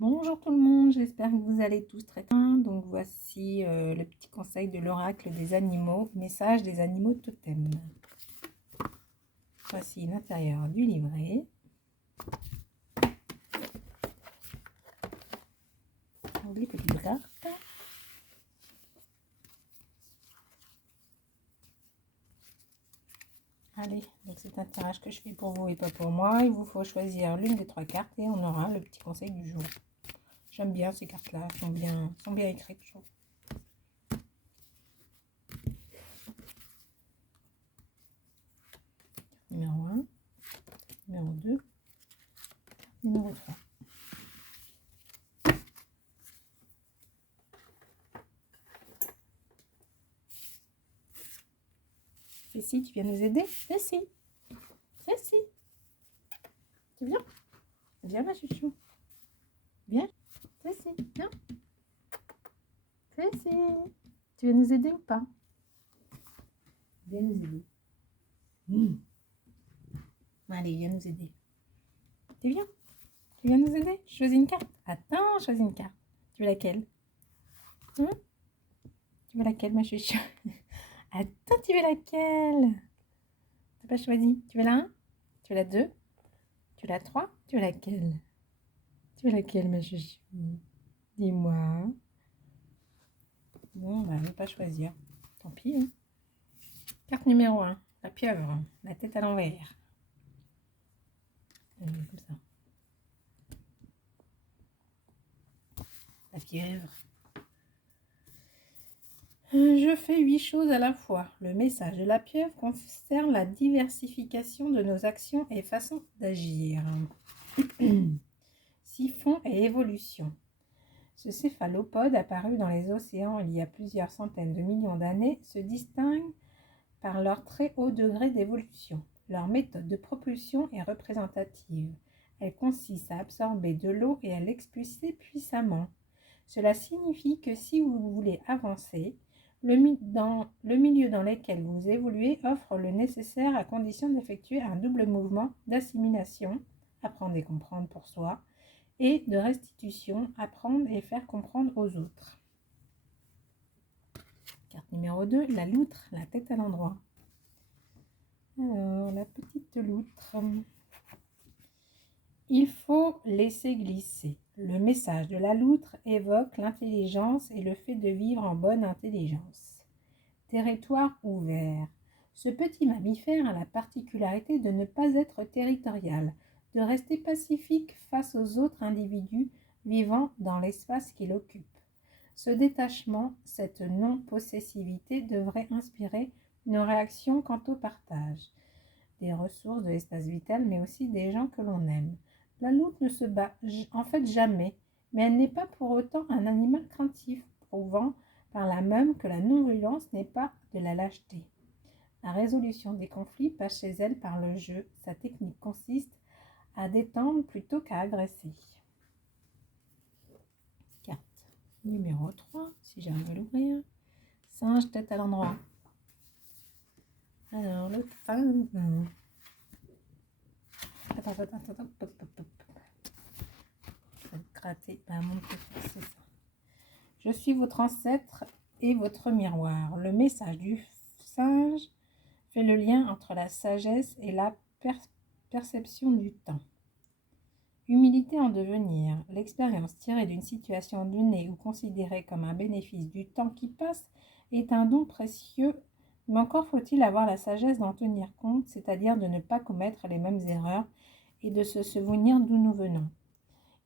Bonjour tout le monde, j'espère que vous allez tous très bien. Donc voici le petit conseil de l'oracle des animaux, message des animaux totems. Voici l'intérieur du livret. Les petites cartes. Allez, donc c'est un tirage que je fais pour vous et pas pour moi. Il vous faut choisir l'une des trois cartes et on aura le petit conseil du jour. J'aime bien ces cartes-là, elles sont bien écrites, je trouve. Numéro 1, numéro 2, numéro 3. Cécile, tu viens nous aider? Cécile, Cécile, tu viens? Viens ma chouchou. Viens. Cécile, viens. Cécile, tu viens nous aider ou pas? Viens nous aider. Allez, viens nous aider. Tu viens? Tu viens nous aider? Choisis une carte. Attends, choisis une carte. Tu veux laquelle? Tu veux laquelle, ma chouchou? Attends, tu veux laquelle? T'as pas choisi. Tu veux la 1? Tu veux la 2? Tu veux la 3? Tu veux laquelle? Tu veux laquelle, ma chouchou? Dis-moi. Bon, bah, je ne vais pas choisir. Tant pis. Hein. Carte numéro 1. La pieuvre. La tête à l'envers. Comme ça. La pieuvre. Je fais 8 choses à la fois. Le message de la pieuvre concerne la diversification de nos actions et façons d'agir. Siphon et évolution. Ce céphalopode, apparu dans les océans il y a plusieurs centaines de millions d'années, se distingue par leur très haut degré d'évolution. Leur méthode de propulsion est représentative. Elle consiste à absorber de l'eau et à l'expulser puissamment. Cela signifie que si vous voulez avancer, le milieu dans lequel vous évoluez offre le nécessaire à condition d'effectuer un double mouvement d'assimilation, apprendre et comprendre pour soi, et de restitution, apprendre et faire comprendre aux autres. Carte numéro 2, la loutre, la tête à l'endroit. Alors, la petite loutre. Il faut laisser glisser. Le message de la loutre évoque l'intelligence et le fait de vivre en bonne intelligence. Territoire ouvert. Ce petit mammifère a la particularité de ne pas être territorial, de rester pacifique face aux autres individus vivant dans l'espace qu'il occupe. Ce détachement, cette non-possessivité devrait inspirer nos réactions quant au partage des ressources de l'espace vital, mais aussi des gens que l'on aime. La loutre ne se bat en fait jamais, mais elle n'est pas pour autant un animal craintif, prouvant par là même que la non-violence n'est pas de la lâcheté. La résolution des conflits passe chez elle par le jeu. Sa technique consiste à détendre plutôt qu'à agresser. Carte numéro 3, si j'arrive à l'ouvrir. Singe, tête à l'endroit. Alors, le singe. Attends. Je vais gratter. C'est ça. Je suis votre ancêtre et votre miroir. Le message du singe fait le lien entre la sagesse et la perception du temps. Humilité en devenir. L'expérience tirée d'une situation donnée ou considérée comme un bénéfice du temps qui passe est un don précieux, mais encore faut-il avoir la sagesse d'en tenir compte, c'est-à-dire de ne pas commettre les mêmes erreurs et de se souvenir d'où nous venons.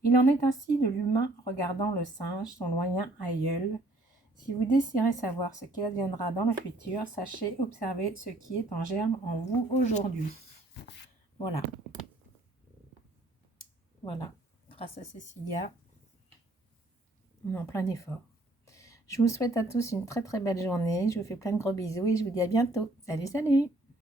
Il en est ainsi de l'humain regardant le singe, son lointain aïeul. Si vous désirez savoir ce qui adviendra dans le futur, sachez observer ce qui est en germe en vous aujourd'hui. Voilà. Voilà. Grâce à Cécilia, on est en plein effort. Je vous souhaite à tous une très très belle journée. Je vous fais plein de gros bisous et je vous dis à bientôt. Salut, salut!